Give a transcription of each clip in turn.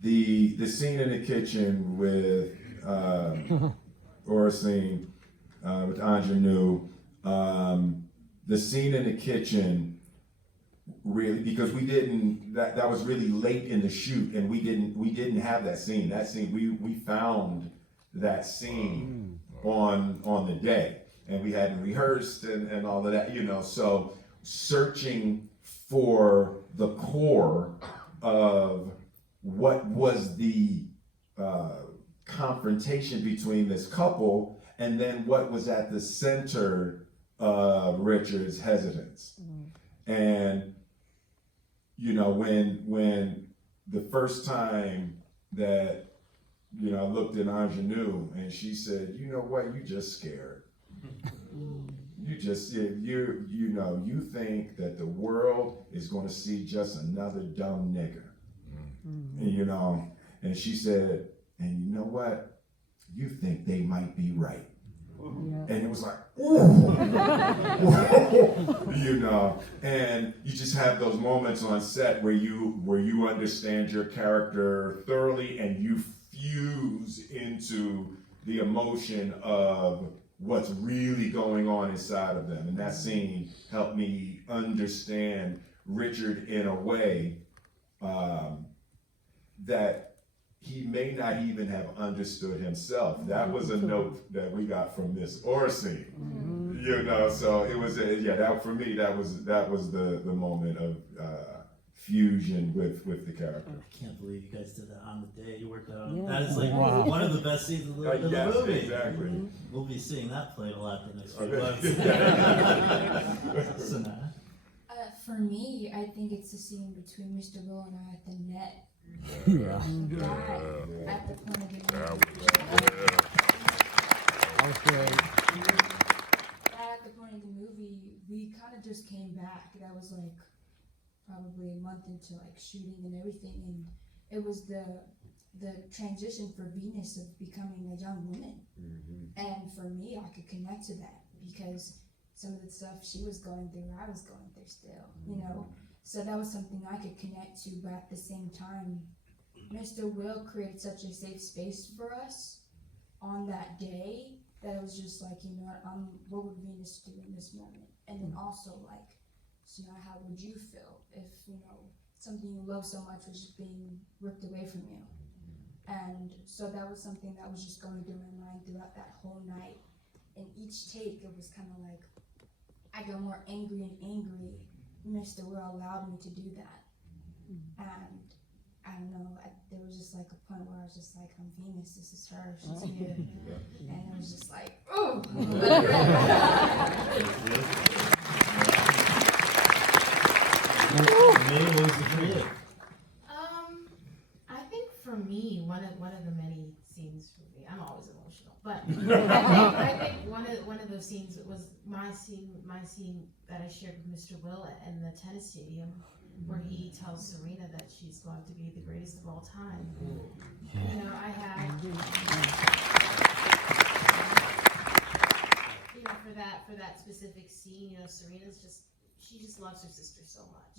the scene in the kitchen with Oracene, with Ingenue, the scene in the kitchen really, because we didn't, that was really late in the shoot, and we didn't have that scene. That scene, we found that scene on the day, and we hadn't rehearsed and all of that, so searching for the core of what was the confrontation between this couple, and then what was at the center of Richard's hesitance. And when the first time that I looked at Ingenue and she said, "You know what? You just scared. You think that the world is going to see just another dumb nigger." And she said, "And you know what? You think they might be right." And it was like, ooh, and you just have those moments on set where you understand your character thoroughly, and you fuse into the emotion of what's really going on inside of them. And that scene helped me understand Richard in a way that he may not even have understood himself. That was a note that we got from Miss Oracene. So it was that for me, that was the moment of fusion with the character. I can't believe you guys did that on the day you worked on. That is like one of the best scenes in the movie. Exactly. We'll be seeing that played a lot the next few months. So, for me, I think it's the scene between Mr. Will and I at the net. Yeah. That, at the point of the movie. Okay. That at the point of the movie, we kind of just came back. That was like probably a month into like shooting and everything, and it was the transition for Venus of becoming a young woman. And for me, I could connect to that because some of the stuff she was going through, I was going through still, So that was something I could connect to, but at the same time, Mr. Will created such a safe space for us on that day that it was just like, what would Venus do in this moment? And then also like, so now how would you feel if, something you love so much was just being ripped away from you? And so that was something that was just going through my mind throughout that whole night. And each take, it was kind of like, I got more angry and angry. Mr. Will allowed me to do that. And I don't know, there was just like a point where I was just like, I'm Venus, this is her, she's here. And it was just like, oh! What was it for you? I think for me, one of the many scenes for me, I'm always emotional, but I think one of those scenes was my scene that I shared with Mr. Will in the tennis stadium, where he tells Serena that she's going to be the greatest of all time. I had, for that specific scene, Serena's she just loves her sister so much,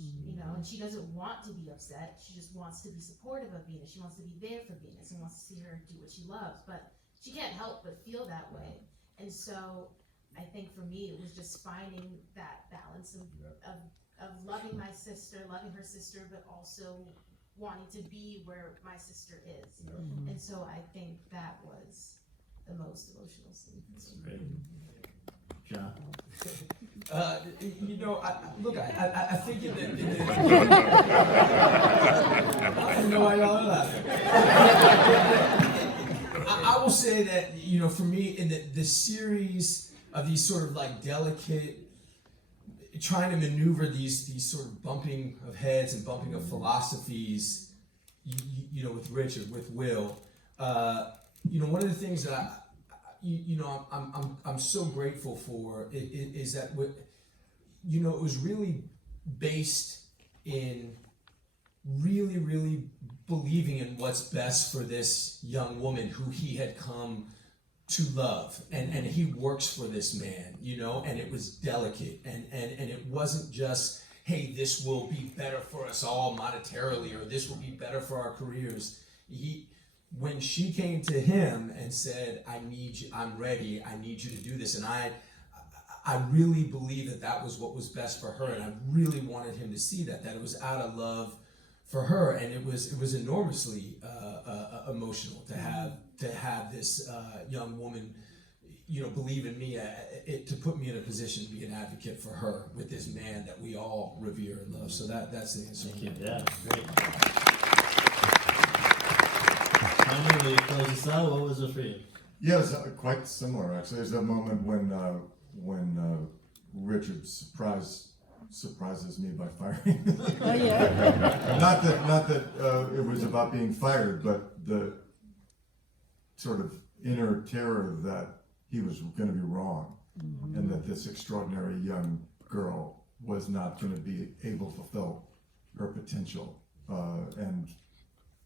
and she doesn't want to be upset. She just wants to be supportive of Venus. She wants to be there for Venus and wants to see her do what she loves, but she can't help but feel that way. And so I think for me, it was just finding that balance of loving my sister, loving her sister, but also wanting to be where my sister is. And so I think that was the most emotional scene. Great. John? I think I know why y'all are laughing. I will say that, for me, in the series of these sort of like delicate, trying to maneuver these sort of bumping of heads and bumping of philosophies, with Richard, with Will, one of the things that I'm so grateful for is that it was really based in really, really believing in what's best for this young woman who he had come to love, and he works for this man, and it was delicate, and it wasn't just, hey, this will be better for us all monetarily, or this will be better for our careers. When she came to him and said, "I need you. I'm ready. I need you to do this," and I really believe that was what was best for her, and I really wanted him to see that it was out of love for her, and it was enormously emotional to have this young woman, believe in me, to put me in a position to be an advocate for her with this man that we all revere and love. So that's the answer. Thank you. Yeah, great. Tony, will you close this out? What was it for you? Yeah, it was quite similar actually. There's a moment when Richard surprises me by firing. Oh, yeah. not that it was about being fired, but the sort of inner terror that he was going to be wrong, and that this extraordinary young girl was not going to be able to fulfill her potential, and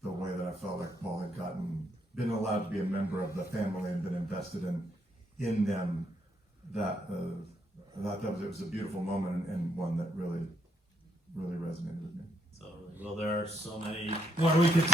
the way that I felt like Paul had been allowed to be a member of the family and been invested in them, that I thought it was a beautiful moment and one that really resonated with me. Totally. Well, there are so many more we could